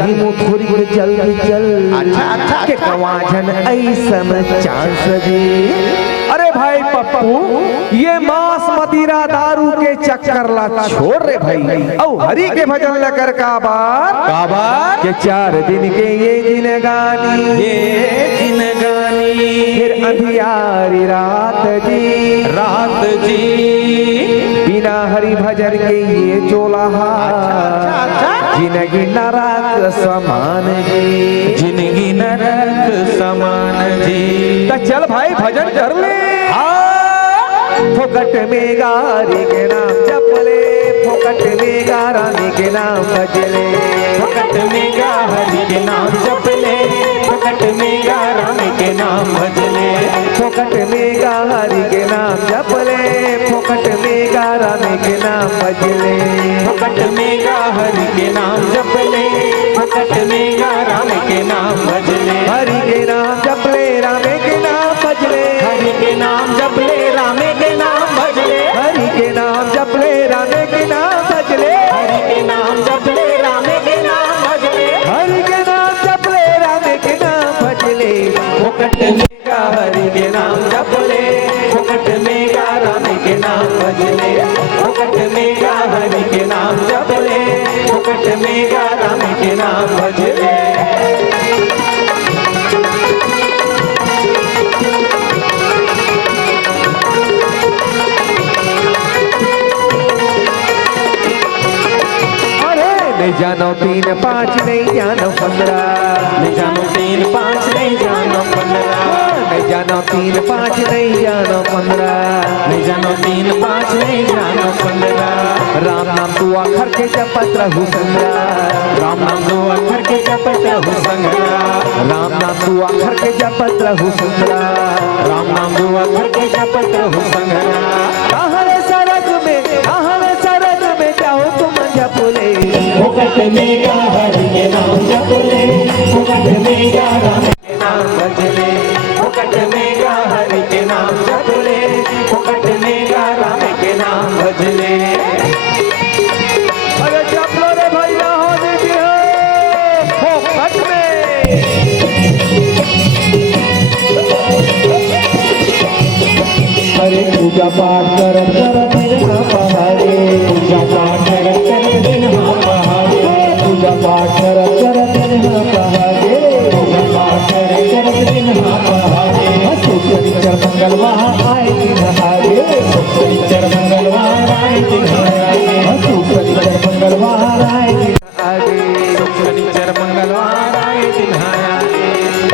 ही मु थोड़ी गुड़ जल्दी चल अच्छा के कवाजन ऐसन चांस जी। अरे भाई पप्पू ये मांस मदिरा दारू के चक्कर ला छोड़ रे भाई, औ हरि के भजन ला कर काबार के 4 दिन के ये जिनगानी फिर अंधियारी रात जी बिना हरि भजन के ये चोलाहा जिंदगी नरक समान जी। तो चल भाई भजन कर ले, फोकट में गारी के नाम जप ले, फोकट में गारानी के नाम भजले, फोकट में गा हरि के नाम जप ले, फोकट में गा राम के नाम भजले, फोकट में गारी के नाम जप ले, फोकट में गारानी के नाम भजले, फोकट में गा हरि के नाम जप ले, फोकट में गा राम के नाम भजले, हरि के नाम जप ले रामे के नाम भजले, हरि के नाम जप ले राम के नाम भजले, हरि के नाम जप ले रामे के नाम भजले, हरि के नाम जप ले राम के नाम भजले, हरि के नाम जप ले रामे के नाम भजले, फोकट में गा हरि के नाम जप ले, फोकट में गा राम के नाम भजले, फोकट में गा हरि के नाम जप ले, फोकट में गा राम के नाम भजले। नहीं जानो 3 5 नहीं जानो 15, नहीं जानो 3 5 नहीं जानो 15, नहीं जानो 3 5 नहीं जानो 15, नहीं जानो 3 5 नहीं जानो 15, राम नाम तू आखर के जपत रहू संगरा, राम नाम दो अक्षर के जपत रहू संगरा, राम नाम तू आखर के जपत रहू संगरा, राम नाम दो अक्षर के जपत रहू संगरा, कहरे सरग में जाओ तुम जपुले, फोकट में गा हरि के नाम जप ले, फोकट में गा राम के नाम भजले, फोकट में गा हरि के नाम जप ले, फोकट में गा राम के नाम भजले। अरे जप लो रे भैया हो दीदी हो फोकट में। अरे पूजा पाठ कर दिन पहाड़े, पूजा पाठ कर दिन पहाड़े, पूजा पाठ कर दिन पहाड़े, पूजा पाठ कर दिन पहाड़े, शनिचर मंगलवार आए दिन हारे, शनिचर मंगलवार आए दिन हारे, शनिचर मंगलवार आए दिन आगे, शनिचर मंगलवार आए दिन हारे,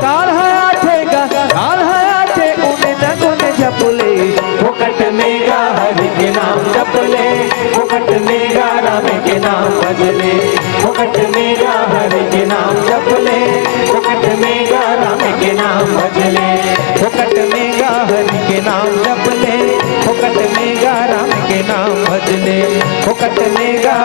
काल है आठे उन्हें न गुने जपुले, फोकट में गा हरि के नाम जप ले, फोकट में गा राम के नाम भजले, फोकट में गा हरि के नाम जप ले, फोकट में गा राम के नाम भजले, फोकट में गा हरि के नाम जप ले, फोकट में गा राम के नाम भजले, फोकट में गा